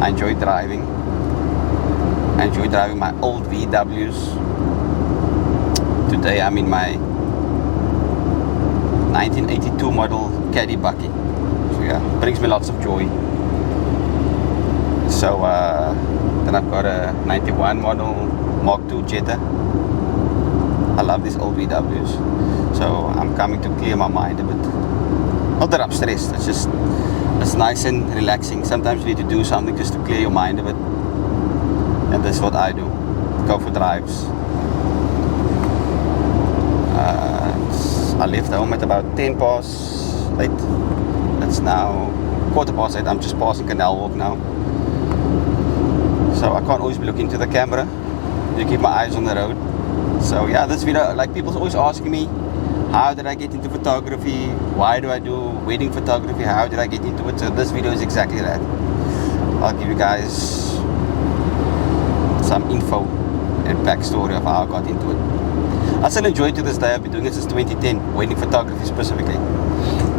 I enjoy driving. I enjoy driving my old VWs. Today I'm in my 1982 model Caddy Bucky. So yeah, brings me lots of joy. So then I've got a 91 model Mark II Jetta. I love these old VWs. So I'm coming to clear my mind a bit. Not that I'm stressed, it's nice and relaxing. Sometimes you need to do something just to clear your mind a bit. And that's what I do. Go for drives. I left home at about 10 past 8. It's now 8:15. I'm just passing Canal Walk now. So I can't always be looking to the camera. You keep my eyes on the road. So yeah, this video, like people's always asking me, how did I get into photography? Why do I do wedding photography? How did I get into it? So this video is exactly that. I'll give you guys some info and backstory of how I got into it. I still enjoy it to this day. I've been doing it since 2010, wedding photography specifically.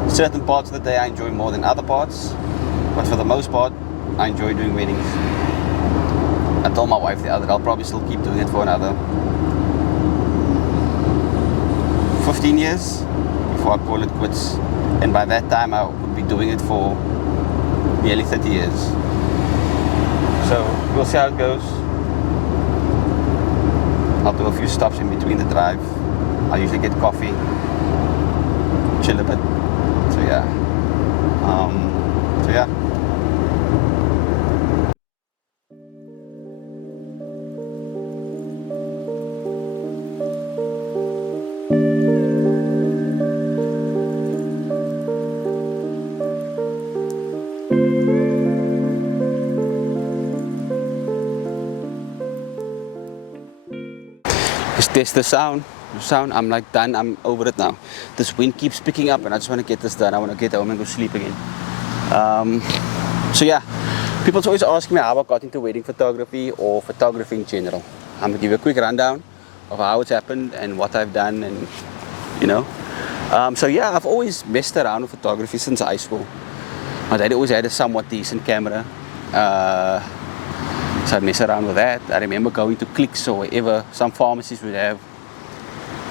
Certain parts of the day I enjoy more than other parts, but for the most part, I enjoy doing weddings. I told my wife the other day, I'll probably still keep doing it for another 15 years before I call it quits. And by that time, I would be doing it for nearly 30 years. So we'll see how it goes. I'll do a few stops in between the drive. I usually get coffee, chill a bit. So yeah. Just test the sound. I'm like done. I'm over it now. This wind keeps picking up and I just want to get this done. I want to get home and go sleep again. So yeah, people's always asking me how I got into wedding photography or photography in general. I'm gonna give you a quick rundown of how it's happened and what I've done, and you know. So yeah, I've always messed around with photography since high school. My dad always had a somewhat decent camera. So I'd mess around with that. I remember going to Clicks or wherever. Some pharmacies would have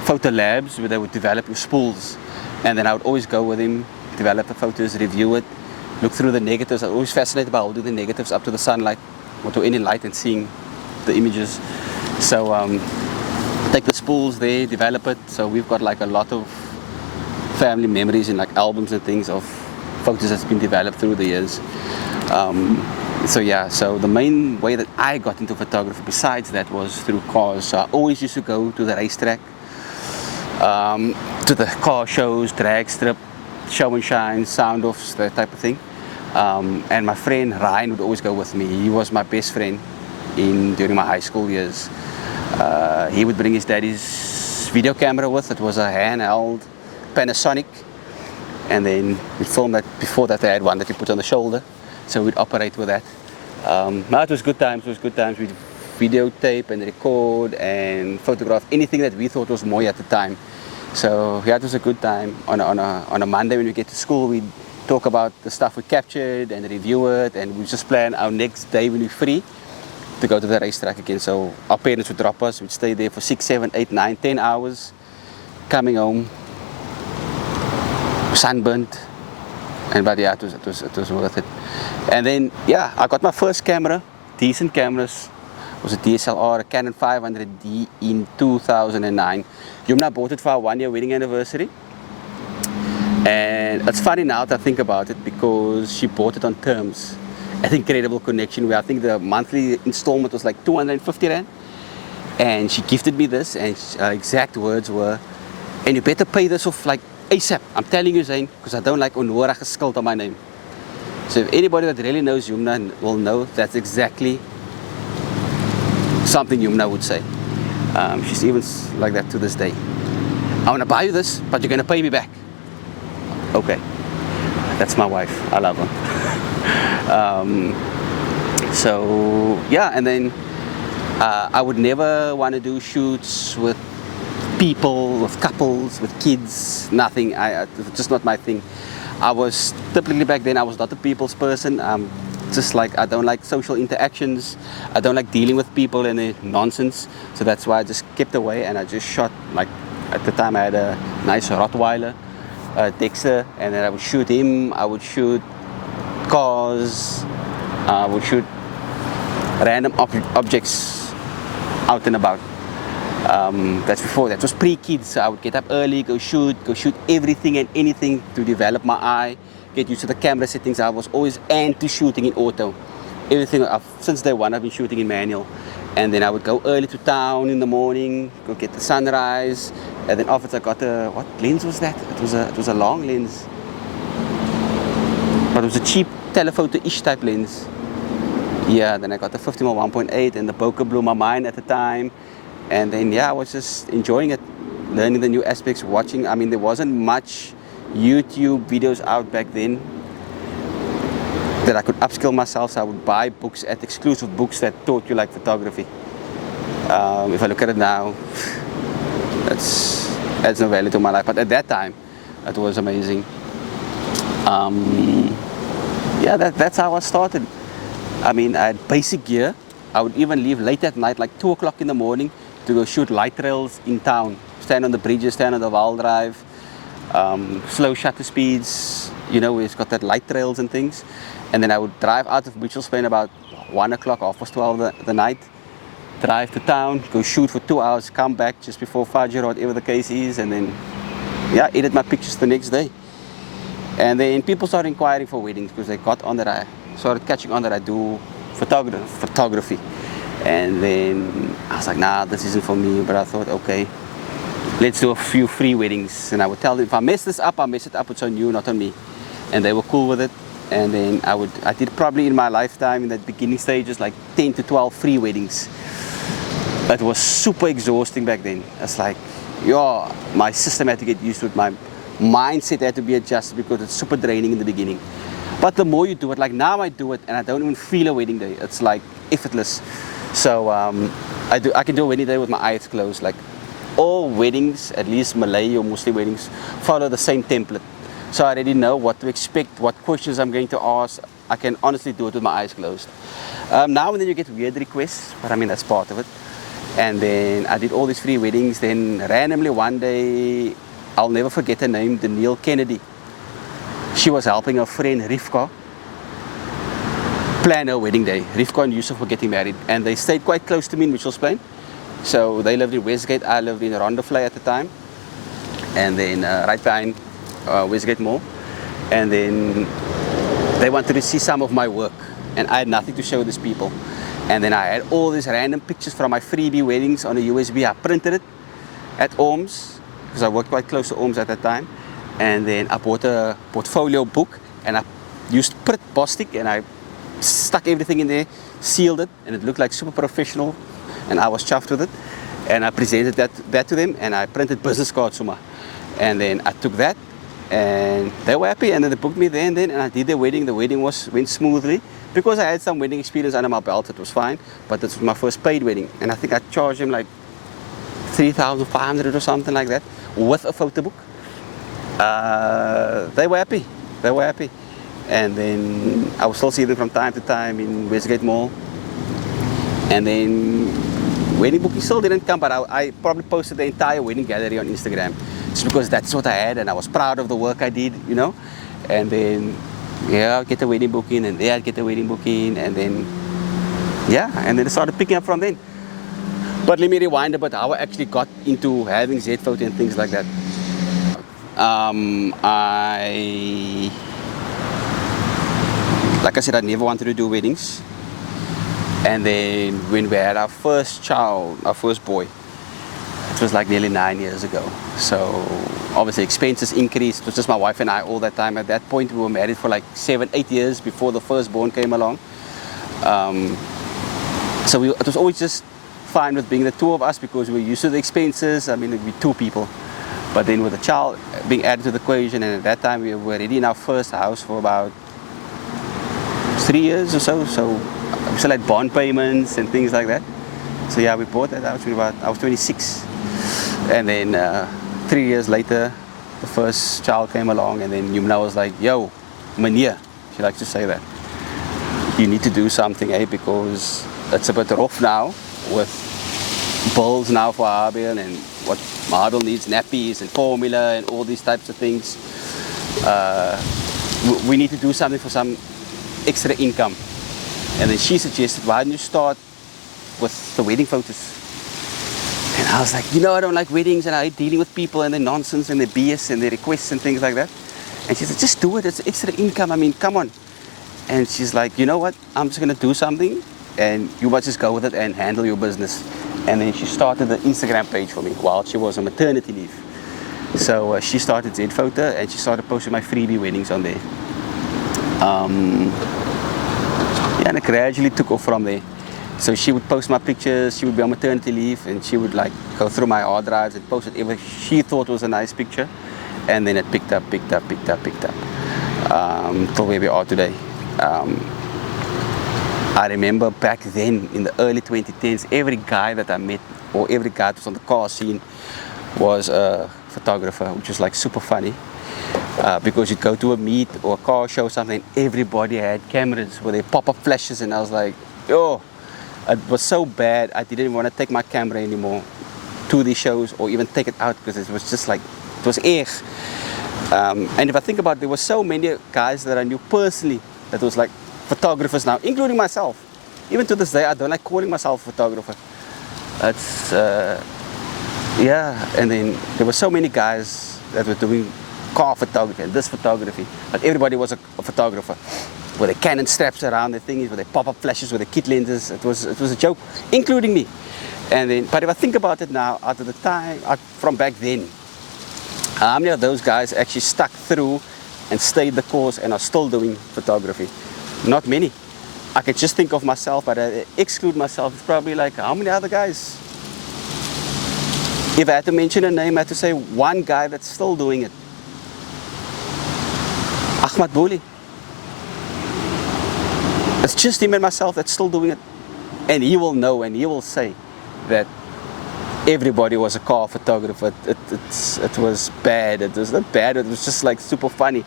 photo labs where they would develop your spools, and then I would always go with him, develop the photos, review it, look through the negatives. I was always fascinated by holding the negatives up to the sunlight or to any light and seeing the images. So take the spools there, develop it. So we've got like a lot of family memories and like albums and things of photos that's been developed through the years. So yeah, so the main way that I got into photography besides that was through cars. So I always used to go to the racetrack, to the car shows, drag strip, show and shine, sound offs, that type of thing. And my friend Ryan would always go with me. He was my best friend during my high school years. He would bring his daddy's video camera with. It was a handheld Panasonic, and then we filmed that. Before that, they had one that you put on the shoulder. So we'd operate with that. No, it was good times. We'd videotape and record and photograph anything that we thought was mooi at the time. So yeah, it was a good time. On a Monday when we get to school, we'd talk about the stuff we captured and review it, and we'd just plan our next day when we're free to go to the racetrack again. So our parents would drop us. We'd stay there for 6, 7, 8, 9, 10 hours, coming home sunburnt. But yeah, it was worth it. And then yeah, I got my first camera, decent cameras. It was a DSLR, a Canon 500D in 2009. Yumna bought it for our 1-year wedding anniversary. And it's funny now that I think about it, because she bought it on terms at Incredible Connection, where I think the monthly installment was like 250 Rand. And she gifted me this, and her exact words were, and you better pay this off like ASAP. I'm telling you, Zane, because I don't like onnodige skuld on my name. So if anybody that really knows Yumna will know that's exactly something Yumna would say. She's even like that to this day. I want to buy you this, but you're going to pay me back. Okay. That's my wife. I love her. So yeah, and then I would never want to do shoots with people, with couples, with kids, nothing. It's just not my thing. I was typically back then, I was not a people's person. just like I don't like social interactions. I don't like dealing with people and their nonsense. So that's why I just kept away, and I just shot, like, at the time I had a nice Rottweiler, Dexter, and then I would shoot him. I would shoot cars. I would shoot random objects out and about. That's before, that was pre-kids, so I would get up early, go shoot everything and anything to develop my eye, get used to the camera settings. I was always anti shooting in auto. Everything, since day one I've been shooting in manual. And then I would go early to town in the morning, go get the sunrise, and then afterwards I got a, what lens was that? It was a long lens, but it was a cheap telephoto-ish type lens. Yeah, then I got the 50mm 1.8, and the bokeh blew my mind at the time. And then, yeah, I was just enjoying it, learning the new aspects, watching. I mean, there wasn't much YouTube videos out back then that I could upskill myself, so I would buy books, at exclusive books that taught you like photography. If I look at it now, adds no value to my life, but at that time, it was amazing. Yeah, that's how I started. I mean, I had basic gear. I would even leave late at night, like 2 o'clock in the morning, to go shoot light trails in town. Stand on the bridges, stand on the Val Drive, slow shutter speeds, you know, it's got that light trails and things. And then I would drive out of Mitchell's Plain about 1 o'clock, 12:30 the night, drive to town, go shoot for 2 hours, come back just before Fajr or whatever the case is, and then, yeah, edit my pictures the next day. And then people started inquiring for weddings because they got on that I started catching on that I do photography. And then I was like, nah, this isn't for me. But I thought, okay, let's do a few free weddings. And I would tell them, if I mess this up, I mess it up, it's on you, not on me. And they were cool with it. And then I did probably in my lifetime, in that beginning stages, like 10 to 12 free weddings. It was super exhausting back then. It's like, yeah, my system had to get used to it. My mindset had to be adjusted because it's super draining in the beginning. But the more you do it, like now I do it and I don't even feel a wedding day. It's like effortless. So I can do a wedding day with my eyes closed. Like all weddings, at least Malay or Muslim weddings, follow the same template. So I already know what to expect, what questions I'm going to ask. I can honestly do it with my eyes closed. Now and then you get weird requests, but I mean, that's part of it. And then I did all these free weddings. Then randomly one day, I'll never forget her name, Danielle Kennedy. She was helping her friend Rivka plan her wedding day. Rivka and Yusuf were getting married, and they stayed quite close to me in Mitchell's Plain. So they lived in Westgate, I lived in Rondevlei at the time, and then right behind Westgate Mall. And then they wanted to see some of my work, and I had nothing to show these people. And then I had all these random pictures from my freebie weddings on a USB. I printed it at OMS, because I worked quite close to OMS at that time. And then I bought a portfolio book, and I used Prit Bostik, and I stuck everything in there, sealed it, and it looked like super professional, and I was chuffed with it. And I presented that to them, and I printed business cards, and then I took that, and they were happy, and then they booked me there and then, and I did their wedding. The wedding went smoothly, because I had some wedding experience under my belt. It was fine, but this was my first paid wedding, and I think I charged him like 3,500 or something like that, with a photo book. They were happy. And then I would still see them from time to time in Westgate Mall. And then wedding booking still didn't come, but I probably posted the entire wedding gallery on Instagram, just because that's what I had, and I was proud of the work I did, you know. And then, yeah, I'd get the wedding booking, and I'd get the wedding booking, and then, yeah, and then it started picking up from then. But let me rewind a bit how I actually got into having Z photo and things like that. Like I said, I never wanted to do weddings. And then when we had our first child, our first boy, it was like nearly 9 years ago. So obviously expenses increased. It was just my wife and I all that time. At that point, we were married for like 7-8 years before the firstborn came along. So it was always just fine with being the two of us, because we were used to the expenses. I mean, it'd be two people. But then with the child being added to the equation, and at that time we were already in our first house for about 3 years or so. So we still had bond payments and things like that. So yeah, we bought that house when I was 26. And then 3 years later, the first child came along, and then Yumna was like, yo, meneer. She likes to say that. you need to do something, because it's a bit rough now with bills now for Abel, and what Mabel needs, nappies and formula and all these types of things. We need to do something for some extra income. And then she suggested, why don't you start with the wedding photos? And I was like, I don't like weddings, and I hate dealing with people and their nonsense and their BS and their requests and things like that. And she said, just do it, it's extra income, I mean, come on. And she's like, you know what, I'm just gonna do something, and you must just go with it and handle your business. And then she started the Instagram page for me while she was on maternity leave. So she started Z Photo, and she started posting my freebie weddings on there. And it gradually took off from there. So she would post my pictures, she would be on maternity leave, and she would like go through my hard drives and post whatever she thought was a nice picture. And then it picked up, till where we are today. I remember back then in the early 2010s, every guy that I met, or every guy that was on the car scene, was a photographer, which was like super funny. Because you'd go to a meet or a car show or something, everybody had cameras with their pop-up flashes, and I was like, yo, it was so bad, I didn't want to take my camera anymore to these shows or even take it out, because it was just like, it was erg. And if I think about it, there were so many guys that I knew personally that was like photographers now, including myself. Even to this day, I don't like calling myself a photographer. It's, and then there were so many guys that were doing car photography and this photography. Like everybody was a photographer with their Canon straps around their thingies, with their pop-up flashes, with their kit lenses. It was a joke, including me. And then, but if I think about it now, out of the time, from back then, how many of those guys actually stuck through and stayed the course and are still doing photography? Not many. I can just think of myself, but I exclude myself. It's probably like, how many other guys? If I had to mention a name, I had to say one guy that's still doing it. Ahmad Bouli. It's just him and myself that's still doing it. And he will know, and he will say that everybody was a car photographer. It was bad. It was not bad, it was just like super funny.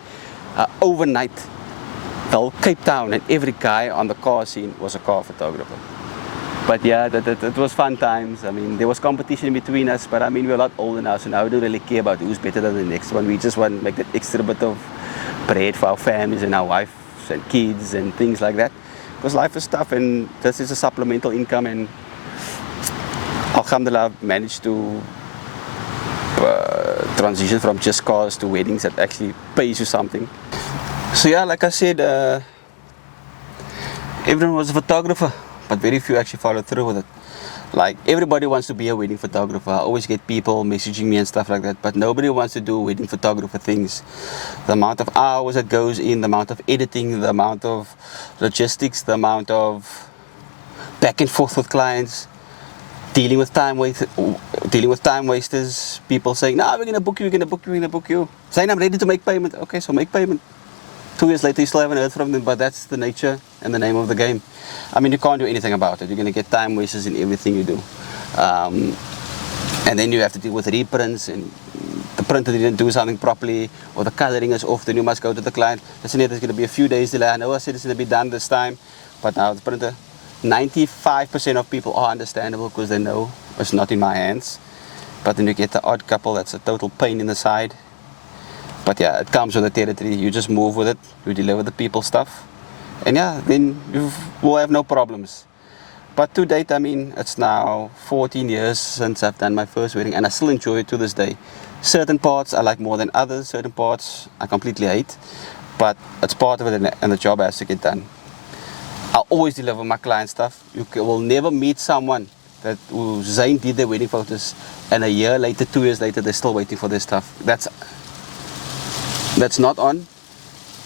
Overnight, the whole Cape Town and every guy on the car scene was a car photographer. But yeah, it was fun times. I mean, there was competition between us, but I mean, we're a lot older now, so now we don't really care about who's better than the next one. We just want to make that extra bit of bread for our families and our wives and kids and things like that. Because life is tough, and this is a supplemental income, and alhamdulillah, I've managed to transition from just cars to weddings that actually pays you something. So yeah, like I said, everyone was a photographer, but very few actually followed through with it. Like, everybody wants to be a wedding photographer. I always get people messaging me and stuff like that, but nobody wants to do wedding photographer things. The amount of hours that goes in, the amount of editing, the amount of logistics, the amount of back and forth with clients, dealing with time wasters, people saying, no, we're going to book you. Saying, I'm ready to make payment. Okay, so make payment. 2 years later, you still haven't heard from them, but that's the nature and the name of the game. I mean, you can't do anything about it. You're going to get time wasters in everything you do. And then you have to deal with reprints, and the printer didn't do something properly, or the coloring is off, then you must go to the client. Listen, there's going to be a few days delay. I know I said it's going to be done this time, but now the printer, 95% of people are understandable because they know it's not in my hands. But then you get the odd couple that's a total pain in the side. But yeah, it comes with the territory. You just move with it. You deliver the people stuff. And yeah, then you will have no problems. But to date, I mean, it's now 14 years since I've done my first wedding, and I still enjoy it to this day. Certain parts I like more than others. Certain parts I completely hate. But it's part of it, and the job has to get done. I always deliver my client stuff. You will never meet someone that Zayn did their wedding photos, and a year later, 2 years later, they're still waiting for their stuff. That's not on.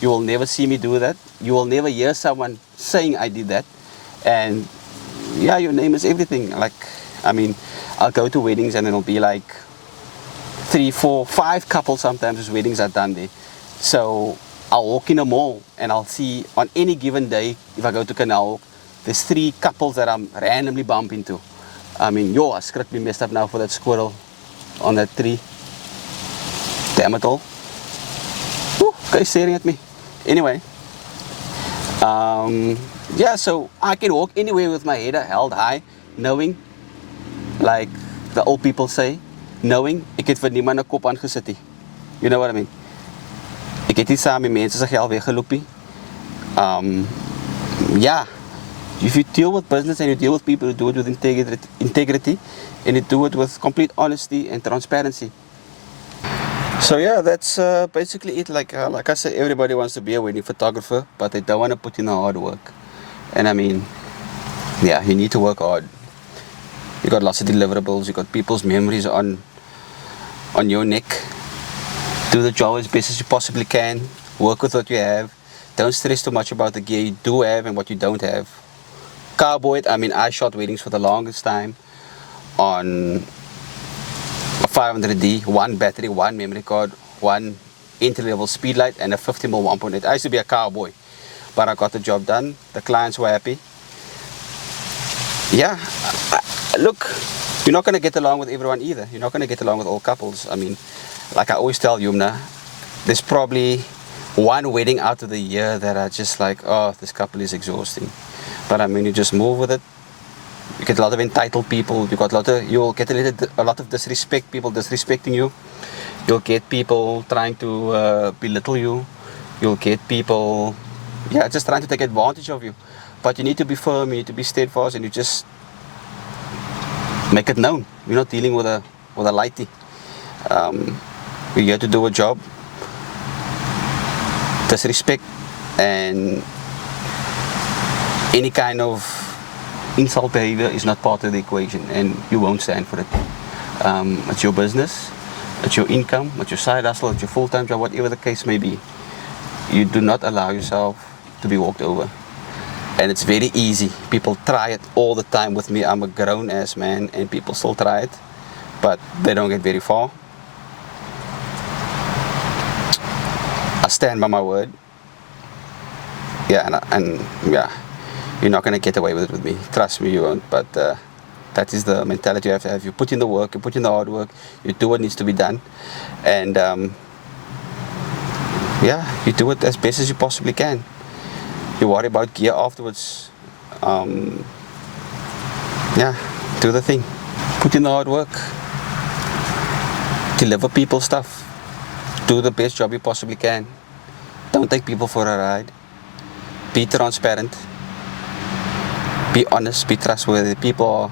You will never see me do that. You will never hear someone saying I did that. And yeah, your name is everything. Like, I mean, I'll go to weddings and it'll be like 3, 4, 5 couples sometimes whose weddings are done there. So I'll walk in a mall and I'll see on any given day, if I go to Canal, there's 3 couples that I'm randomly bump into. I mean, I scriptly messed up now for that squirrel on that tree. Damn it all. Okay, staring at me. Anyway, Yeah, so I can walk anywhere with my head held high, knowing, like the old people say, knowing ek het vir niemand 'n kop aangesit nie. You know what I mean? Ek het nie saam met mense se geld weggeloop nie. Yeah, if you deal with business and you deal with people, you do it with integrity, and you do it with complete honesty and transparency. So yeah, that's basically it. Like I said, everybody wants to be a wedding photographer, but they don't want to put in the hard work. And I mean, yeah, you need to work hard. You got lots of deliverables. You got people's memories on your neck. Do the job as best as you possibly can. Work with what you have. Don't stress too much about the gear you do have and what you don't have. Cowboy, I mean, I shot weddings for the longest time on a 500D, one battery, one memory card, one entry-level speedlight, and a 50mm 1.8. I used to be a cowboy, but I got the job done. The clients were happy. Yeah, look, you're not going to get along with everyone either. You're not going to get along with all couples. I mean, like I always tell Yumna, there's probably one wedding out of the year that are just like, oh, this couple is exhausting. But I mean, you just move with it. You get a lot of entitled people. You'll get a lot of disrespect, people disrespecting you. You'll get people trying to belittle you. You'll get people, yeah, just trying to take advantage of you. But you need to be firm, you need to be steadfast, and you just make it known. You're not dealing with a lighty. You're here to do a job. Disrespect and any kind of insult behavior is not part of the equation, and you won't stand for it. It's your business, it's your income, it's your side hustle, it's your full-time job, whatever the case may be. You do not allow yourself to be walked over. And it's very easy. People try it all the time with me. I'm a grown-ass man, and people still try it, but they don't get very far. I stand by my word. Yeah, and yeah, you're not gonna get away with it with me. Trust me, you won't. But that is the mentality you have to have. You put in the work, you put in the hard work, you do what needs to be done, and yeah, you do it as best as you possibly can. You worry about gear afterwards. Yeah, do the thing. Put in the hard work. Deliver people stuff. Do the best job you possibly can. Don't take people for a ride. Be transparent. Be honest. Be trustworthy. People are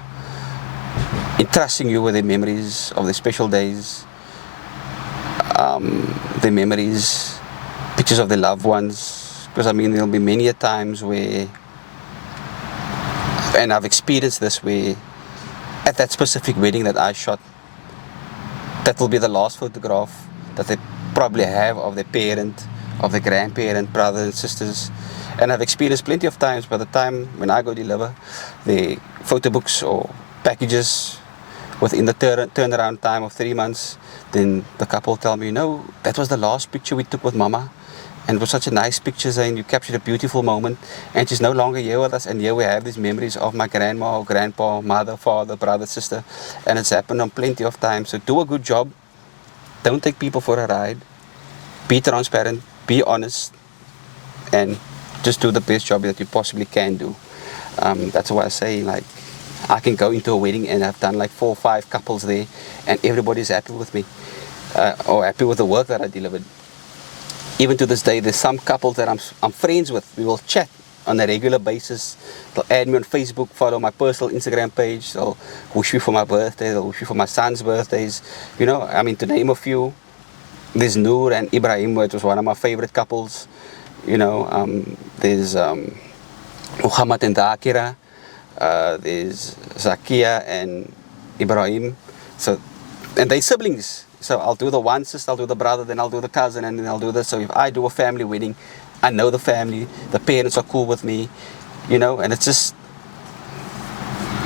entrusting you with their memories of their special days, their memories, pictures of their loved ones. Because I mean, there'll be many a times where, and I've experienced this, where at that specific wedding that I shot, that will be the last photograph that they probably have of their parent, of their grandparent, brothers and sisters. And I've experienced plenty of times by the time when I go deliver the photo books or packages within the turnaround time of 3 months, then the couple tell me, no, that was the last picture we took with Mama. And it was such a nice picture, and you captured a beautiful moment, and she's no longer here with us, and here we have these memories of my grandma or grandpa, mother, father, brother, sister, and it's happened on plenty of times. So do a good job. Don't take people for a ride. Be transparent, be honest, and just do the best job that you possibly can do. That's why I say, like, I can go into a wedding and I've done like 4 or 5 couples there, and everybody's happy with me, or happy with the work that I delivered. Even to this day, there's some couples that I'm friends with. We will chat on a regular basis. They'll add me on Facebook, follow my personal Instagram page. They'll wish me for my birthday. They'll wish me for my son's birthdays. You know, I mean, to name a few, there's Noor and Ibrahim, which was one of my favorite couples. You know, there's Muhammad and Dakira. There's Zakia and Ibrahim. So, and they're siblings. So I'll do the one sister, I'll do the brother, then I'll do the cousin, and then I'll do this. So if I do a family wedding, I know the family, the parents are cool with me, you know, and it's just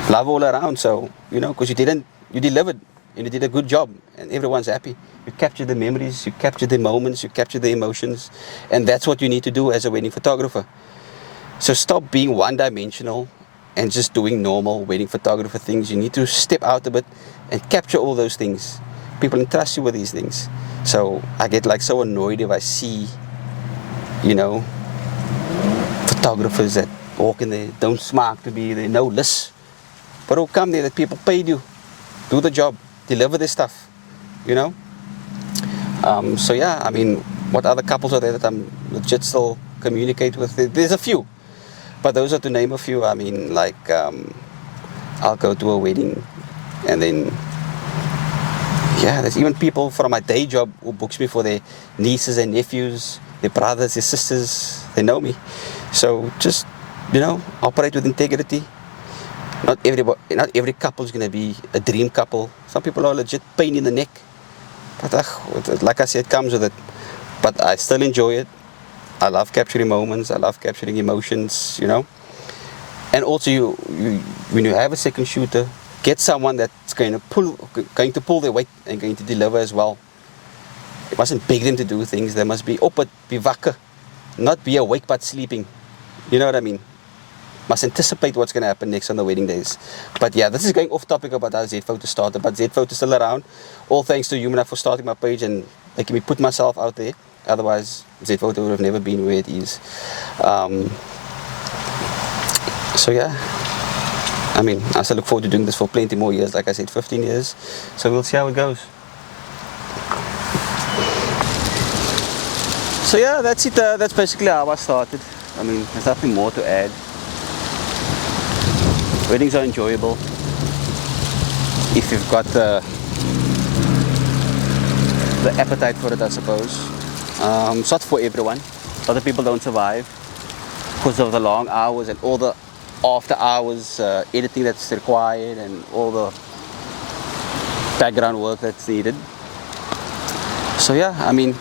love all around. So, you know, because you delivered, and you did a good job, and everyone's happy. You captured the memories, you captured the moments, you captured the emotions, and that's what you need to do as a wedding photographer. So stop being one-dimensional and just doing normal wedding photographer things. You need to step out a bit and capture all those things. People entrust you with these things. So I get like so annoyed if I see, you know, photographers that walk in there, don't smack to be there, no list. But who come there that people paid you, do the job, deliver their stuff, you know? So yeah, I mean, what other couples are there that I'm legit still communicate with? There's a few, but those are to name a few. I mean, like, I'll go to a wedding, and then, yeah, there's even people from my day job who books me for their nieces and nephews, their brothers, their sisters. They know me. So just, you know, operate with integrity. Not every couple is going to be a dream couple. Some people are legit pain in the neck. But like I said, it comes with it. But I still enjoy it. I love capturing moments. I love capturing emotions, you know. And also, when you have a second shooter, get someone that's going to pull their weight and going to deliver as well. You mustn't beg them to do things. They must be but be wakker, not be awake but sleeping. You know what I mean? Must anticipate what's going to happen next on the wedding days. But yeah, this is going off topic about how Z-Photo started, but Z-Photo is still around. All thanks to Humana for starting my page and making me put myself out there. Otherwise, Z-Photo would have never been where it is. So yeah, I mean, I still look forward to doing this for plenty more years. Like I said, 15 years. So we'll see how it goes. So yeah, that's it. That's basically how I started. I mean, there's nothing more to add. Weddings are enjoyable if you've got the appetite for it, I suppose. It's not for everyone. Other people don't survive because of the long hours and all the after hours editing that's required and all the background work that's needed. So yeah, I mean,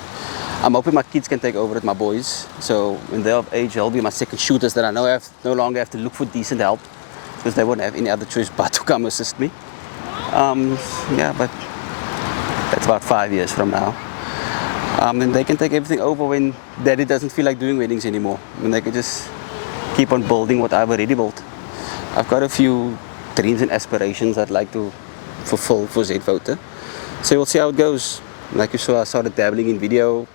I'm hoping my kids can take over it, my boys. So when they're of age, they'll be my second shooters that I know I no longer have to look for decent help, because they won't have any other choice but to come assist me. Yeah, but that's about 5 years from now. Then they can take everything over when daddy doesn't feel like doing weddings anymore. And they can just keep on building what I've already built. I've got a few dreams and aspirations I'd like to fulfill for Z-Photo. So we'll see how it goes. Like you saw, I started dabbling in video.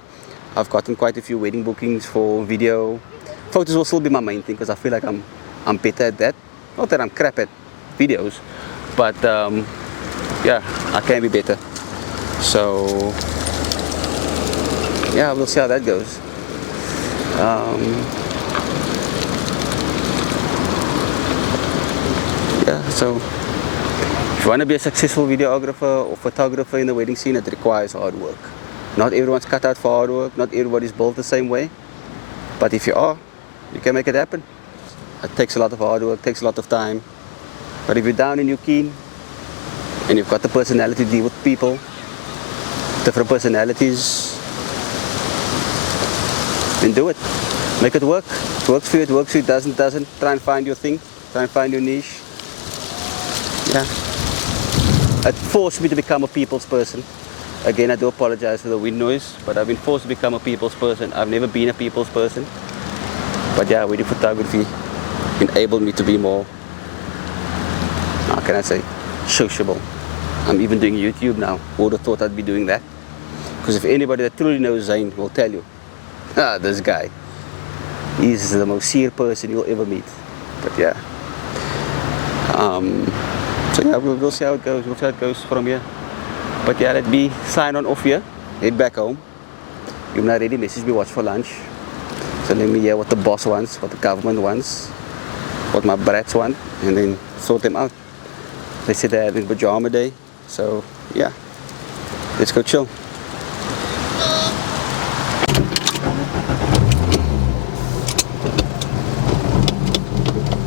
I've gotten quite a few wedding bookings for video. Photos will still be my main thing because I feel like I'm better at that. Not that I'm crap at videos, but yeah, I can be better. So yeah, we'll see how that goes. Yeah, so if you want to be a successful videographer or photographer in the wedding scene, it requires hard work. Not everyone's cut out for hard work, not everybody's built the same way, but if you are, you can make it happen. It takes a lot of hard work, takes a lot of time, but if you're down and you're keen, and you've got the personality to deal with people, different personalities, then do it. Make it work. It works for you, it works for you, it doesn't. Try and find your thing, try and find your niche. Yeah. It forced me to become a people's person. Again, I do apologize for the wind noise, but I've been forced to become a people's person. I've never been a people's person. But yeah, wedding photography enabled me to be more, how can I say, sociable. I'm even doing YouTube now. Who would have thought I'd be doing that? Because if anybody that truly knows Zayn will tell you, this guy, he's the most sincere person you'll ever meet. But yeah. So yeah, we'll see how it goes. We'll see how it goes from here. But yeah, let me sign on off here. Head back home. You've not already messaged me what's for lunch. So let me hear what the boss wants, what the government wants, what my brats want, and then sort them out. They said they're having pajama day. So yeah, let's go chill.